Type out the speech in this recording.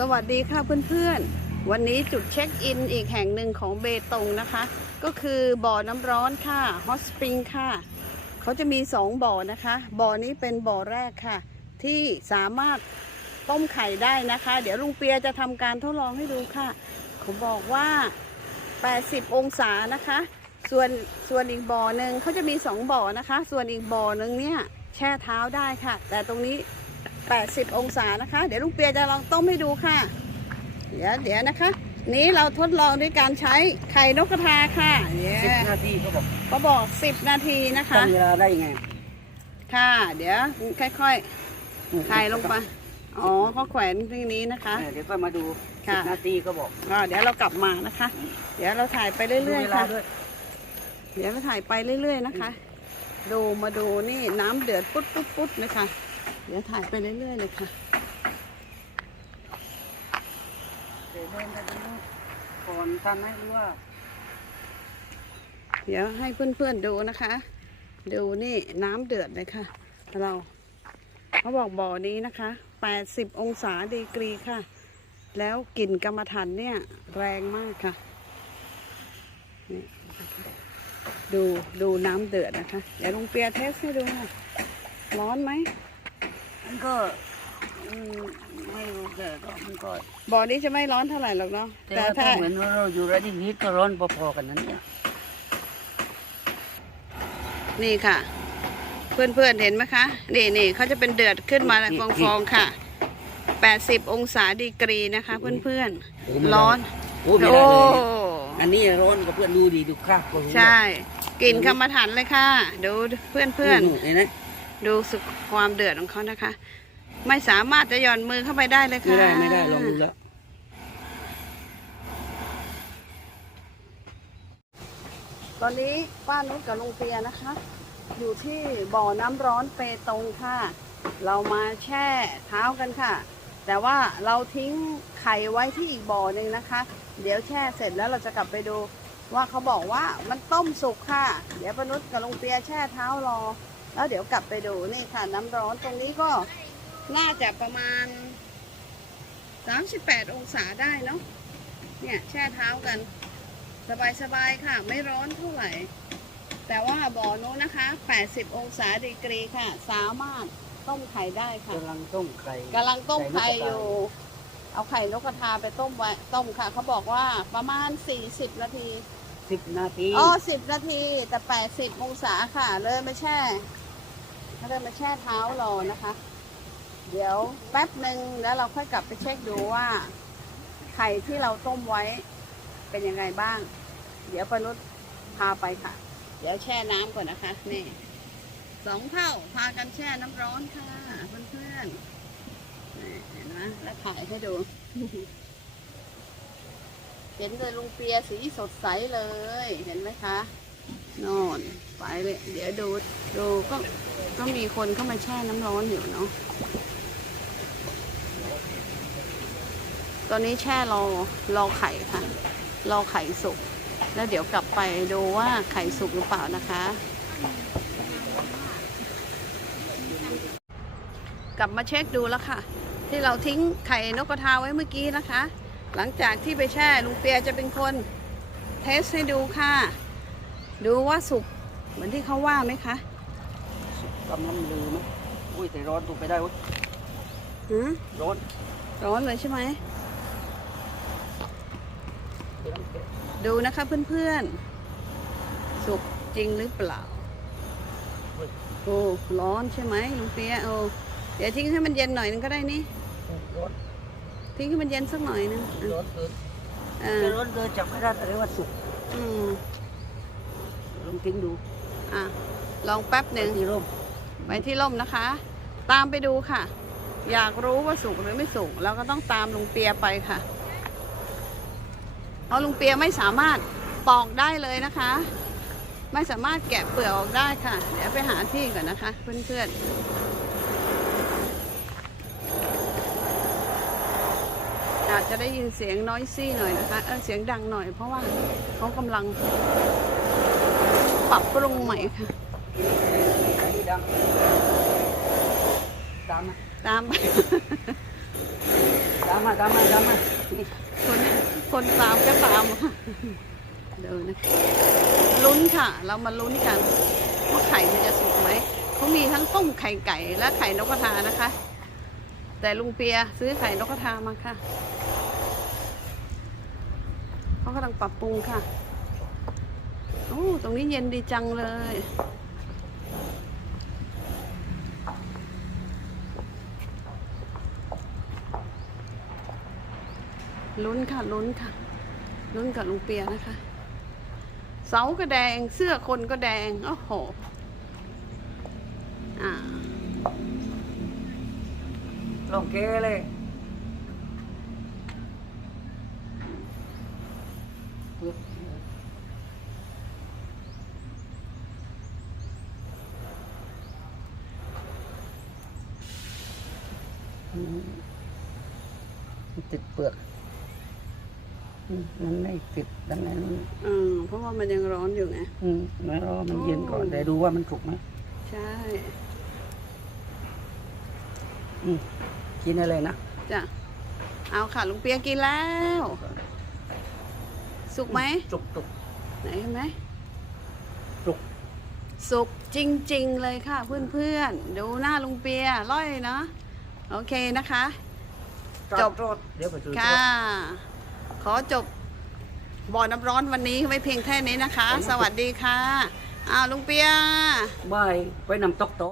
สวัสดีค่ะเพื่อนๆ วันนี้จุดเช็คอินอีกแห่งหนึ่งของเบตงนะคะ ก็คือบ่อน้ำร้อนค่ะฮอตสปริงค่ะ เขาจะมีสองบ่อนะคะ บ่อนี้เป็นบ่อแรกค่ะ ที่สามารถต้มไข่ได้นะคะ เดี๋ยวลุงเปียจะทำการทดลองให้ดูค่ะ เขาบอกว่า 80 องศานะคะ ส่วนส่วนอีกบ่อหนึ่งเขาจะมีสองบ่อนะคะ ส่วนอีกบ่อหนึ่งเนี่ยแช่เท้าได้ค่ะ แต่ตรงนี้ 80 องศานะคะ เดี๋ยวลุงเปียจะลองต้มให้ดูค่ะ เดี๋ยวเดี๋ยวนะคะ นี้เราทดลองด้วยการใช้ไข่นกกระทาค่ะเย้สิบนาทีเขาบอกเขาบอก 10 นาทีนะคะตั้งเวลาได้ยังไง ค่ะ เดี๋ยวค่อยๆไข่ลงไป อ๋อเขาแขวนตรงนี้นะคะเออเดี๋ยวก็มาดูค่ะสิบนาทีก็บอกอ่าเดี๋ยวเรากลับมานะคะ เดี๋ยวเราถ่ายไปดูเรื่อยเวๆลาค่ะด้วยเดี๋ยวเราถ่ายไปเรื่อยๆนะคะ ดูมาดูนี่น้ำเดือดปุ๊ดปุ๊ดปุ๊ดเลยค่ะ เดี๋ยวถ่ายไปเรื่อยๆเลยค่ะเดี๋ยวเดินไปดูก่อนทำให้รู้ว่า เดี๋ยวให้เพื่อนๆดูนะคะ ดูนี่น้ำเดือดเลยค่ะ เราเขาบอกบ่อนี้นะคะ 80 องศาดีกรีค่ะ แล้วกลิ่นกรรมฐานเนี่ย แรงมากค่ะนี่นะคะดูดูน้ำเดือดนะคะ เดี๋ยวลุงเปียเทสให้ดูค่ะ ร้อนไหม มันก็อืมไม่รู้แต่ก็มันก็บ่อนี้จะไม่ร้อนเท่าไหร่หรอกเนาะแต่ว่าถ้าเหมือนว่าเราอยู่ระดับนี้ก็ร้อนพอๆกันนั้นเนี่ยนี่ค่ะ เพื่อนๆเห็นไหมคะ นี่นี่เขาจะเป็นเดือดขึ้นมาฟองๆค่ะ 80 องศาดีกรีนะคะ เพื่อนๆร้อนโอ้ไม่โอ้ได้เลยอันนี้ร้อนกับเพื่อนดูดีดูคราบก็รู้ใช่กลิ่นคำมาถันเลยค่ะ ดูเพื่อนเพื่อนเห็นไหมๆ ดูสุขความเดือดของเขานะคะ ไม่สามารถจะหย่อนมือเข้าไปได้เลยไม่ค่ะได้ไม่ได้ลองดูแล้วตอนนี้ป้านุชกับลุงเปียนะคะ อยู่ที่บ่อน้ำร้อนเปตงค่ะ เรามาแช่เท้ากันค่ะ แต่ว่าเราทิ้งไข่ไว้ที่อีกบ่อหนึ่งนะคะ เดี๋ยวแช่เสร็จแล้วเราจะกลับไปดูว่าเขาบอกว่ามันต้มสุกค่ะ เดี๋ยวป้านุชกับลุงเปียแช่เท้ารอ แล้วเดี๋ยวกลับไปดูนี่ค่ะน้ำร้อนตรงนี้ก็น่าจะประมาณ 38 องศาได้เนาะเนี่ยแช่เท้ากัน สบายๆค่ะ ไม่ร้อนเท่าไหร่ แต่ว่าบ่อนู้นนะคะ 80 องศาดีกรีค่ะ สามารถต้มไข่ได้ค่ะกำลังต้มไข่กำลังต้มไข่ไข่นกกระทาอยู่ เอาไข่นกกระทาไปต้มไว้ต้มค่ะ เขาบอกว่าประมาณ 40 นาทีสิบนาที อ๋อ10นาที แต่80องศาค่ะ เลยมาแช่ เลยมาแช่เท้ารอนะคะ เดี๋ยวแป๊บหนึ่งแล้วเราค่อยกลับไปเช็คดูว่า ไข่ที่เราต้มไว้เป็นยังไงบ้าง เดี๋ยวปนุษพาไปค่ะ เดี๋ยวแช่น้ำก่อนนะคะนี่สองเท่าพากันแช่น้ำร้อนค่ะเพื่อนๆนี่เห็นไหมแล้วถ่ายให้ดู เห็นเลยลุงเปียสีสดใสเลยเห็นไหมคะ นอนไปเลย เดี๋ยวดูดูก็ก็มีคนเข้ามาแช่น้ำร้อนอยู่เนาะตอนนี้แช่รอรอไข่ค่ะ รอไข่สุก แล้วเดี๋ยวกลับไปดูว่าไข่สุกหรือเปล่านะคะ กลับมาเช็คดูแล้วค่ะ ที่เราทิ้งไข่นกกระทาไว้เมื่อกี้นะคะ หลังจากที่ไปแช่ลุงเปียจะเป็นคนเทสให้ดูค่ะ ดูว่าสุกเหมือนที่เขาว่าไหมคะกำลังลืมไหมอุ้ยแต่ร้อนถูกไปได้เว้ยหือร้อน ร้อนเลยใช่ไหม ดูนะคะเพื่อนๆ สุกจริงหรือเปล่า โอ้ร้อนใช่ไหมลุงเปียโอ้เดี๋ยวทิ้งให้มันเย็นหน่อยนึงก็ได้นี่ร้อนทิ้งให้มันเย็นสักหน่อยนึงอะร้อนเกินอ่าแต่ร้อนเกินจับไม่ได้แต่เรียกว่าสุก อืม ลองทิ้งดูอะลองแป๊บหนึ่งที่ร่มไปที่ร่มนะคะ ตามไปดูค่ะ อยากรู้ว่าสุกหรือไม่สุกเราก็ต้องตามลุงเปียไปค่ะ เพราะลุงเปียไม่สามารถปอกได้เลยนะคะ ไม่สามารถแกะเปลือกออกได้ค่ะ เดี๋ยวไปหาที่ก่อนนะคะ เพื่อนๆ อาจจะได้ยินเสียงน้อยซี่หน่อยนะคะเออเสียงดังหน่อย เพราะว่าเขากำลังปรับปรุงใหม่ค่ะที่ดังตามนะตามไปตามามมาตามมาตามมานี่คนคนตามก็ตามเดี๋ยวนะลุ้นค่ะ เรามาลุ้นกันว่าไข่มันจะสุกไหมเขามีทั้งต้มไข่ไก่และไข่นกกระทานะคะ แต่ลุงเปียซื้อไข่นกกระทามาค่ะเขากำลังปรับปรุงค่ะโอ้ตรงนี้เย็นดีจังเลย ลุ้นค่ะลุ้นค่ะ ลุ้นกับลุงเปียนะคะ เสาก็แดงเสื้อคนก็แดง โอ้โห อ่า ลงเกเลยมันติดเปลือกอืมมันไม่ติดดังนั้นอืมเพราะว่ามันยังร้อนอยู่ไง อืมแล้วรอมันเย็นก่อนโอ้แต่ดูว่ามันสุกไหม ใช่ อืม กินอะไรนะจ้ะเอาค่ะลุงเปียกินแล้ว สุกไหมสุกสุกไหนเห็นไหมสุกสุกจริง ๆ เลยค่ะเพื่อนๆ ดูหน้าลุงเปียร่อยเนาะโอเคนะคะ จบรอดเดี๋ยวไปดูค่ะ ขอจบบ่อน้ำร้อนวันนี้ไว้เพียงแค่นี้นะคะ สวัสดีค่ะอ้าวลุงเปียบายไปนำตกโตะ